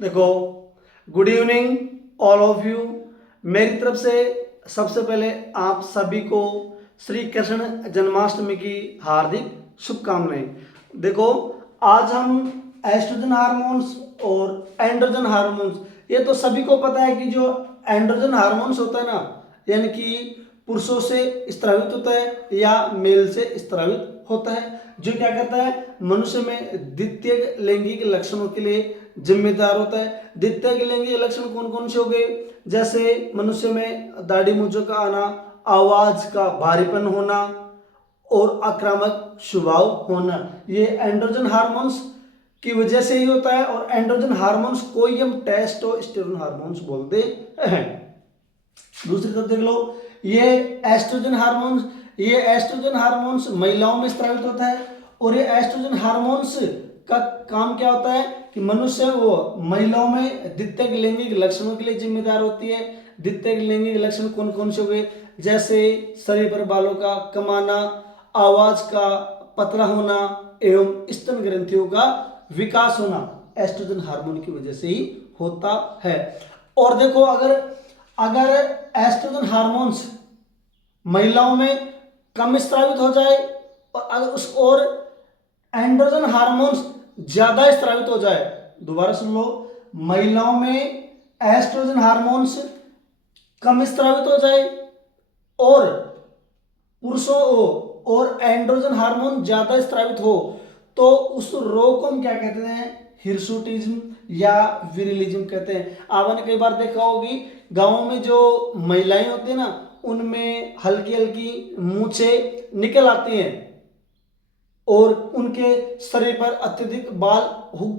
देखो, good evening all of you. मेरी तरफ से सबसे पहले आप सभी को श्री कृष्ण जन्माष्टमी की हार्दिक शुभकामनाएं। देखो, आज हम एस्ट्रोजन हार्मोन्स और एंड्रोजन हार्मोन्स, ये तो सभी को पता है कि जो एंड्रोजन हार्मोन्स होता है ना, यानी कि पुरुषों से स्रावित होता है या मेल से स्रावित होता है, जो क्या करता है मनुष्य में द्वितीय लैंगिक लक्षणों के लिए जिम्मेदार होता है। द्वितीय लैंगिक लक्षण कौन कौन से हो गए? जैसे मनुष्य में दाढ़ी मूंछों का आना, आवाज का भारीपन होना और आक्रामक स्वभाव होना, ये एंड्रोजन हार्मोन्स की वजह से ही होता है। और एंड्रोजन हार्मोन्स को ही हम टेस्टोस्टेरोन हार्मोन्स बोलते हैं। दूसरी तरफ देख लो, ये एस्ट्रोजन हार्मोन्स महिलाओं में स्रावित होता है। और ये एस्ट्रोजन हार्मोन्स का काम क्या होता है कि मनुष्य वो महिलाओं में द्वितीयक लैंगिक लक्षणों के लिए जिम्मेदार होती है। द्वितीयक लैंगिक लक्षण कौन कौन से हो गए? जैसे शरीर पर बालों का कम आना, आवाज का पतला होना एवं स्तन ग्रंथियों का विकास होना एस्ट्रोजन हार्मोन की वजह से ही होता है। और देखो, अगर एस्ट्रोजन हार्मोन्स महिलाओं में कम स्रावित हो जाए और एंड्रोजन हार्मोन्स ज्यादा स्रावित हो जाए, दोबारा सुन लो, महिलाओं में एस्ट्रोजन हार्मोन्स कम स्रावित हो जाए और पुरुषों और एंड्रोजन हार्मोन ज्यादा स्रावित हो, तो उस रोग को हम क्या कहते हैं? हिर्सुटिज्म या विरिलिज्म कहते हैं। आपने कई बार देखा होगी, गांवों में जो महिलाएं होती है ना, उनमें हल्की हल्की मूछें निकल आती हैं और उनके शरीर पर अत्यधिक बाल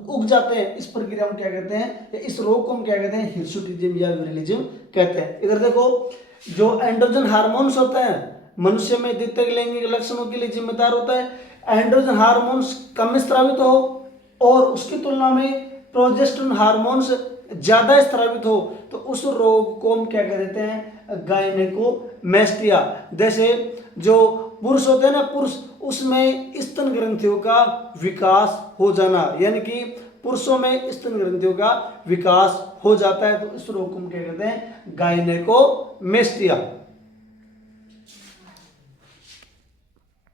उग जाते हैं। इस प्रक्रिया को क्या कहते हैं? इस रोग को हम क्या कहते हैं? हिर्सुटिज्म या विरिलिज्म कहते हैं। इधर देखो, जो एंड्रोजन हार्मोन्स होता है मनुष्य में द्वितीयक लैंगिक लक्षणों के लिए जिम्मेदार होता है। एंड्रोजन हार्मोन्स कम स्रावित हो और उसकी तुलना में प्रोजेस्टेरोन हार्मोन्स ज्यादा स्रावित हो, तो उस रोग को हम क्या कह देते हैं? गायनेकोमेस्टिया। जैसे जो पुरुष होते हैं ना, पुरुष, उसमें स्तन ग्रंथियों का विकास हो जाना, यानी कि पुरुषों में स्तन ग्रंथियों का विकास हो जाता है, तो इस रोग को हम क्या कहते हैं? गायनेकोमेस्टिया।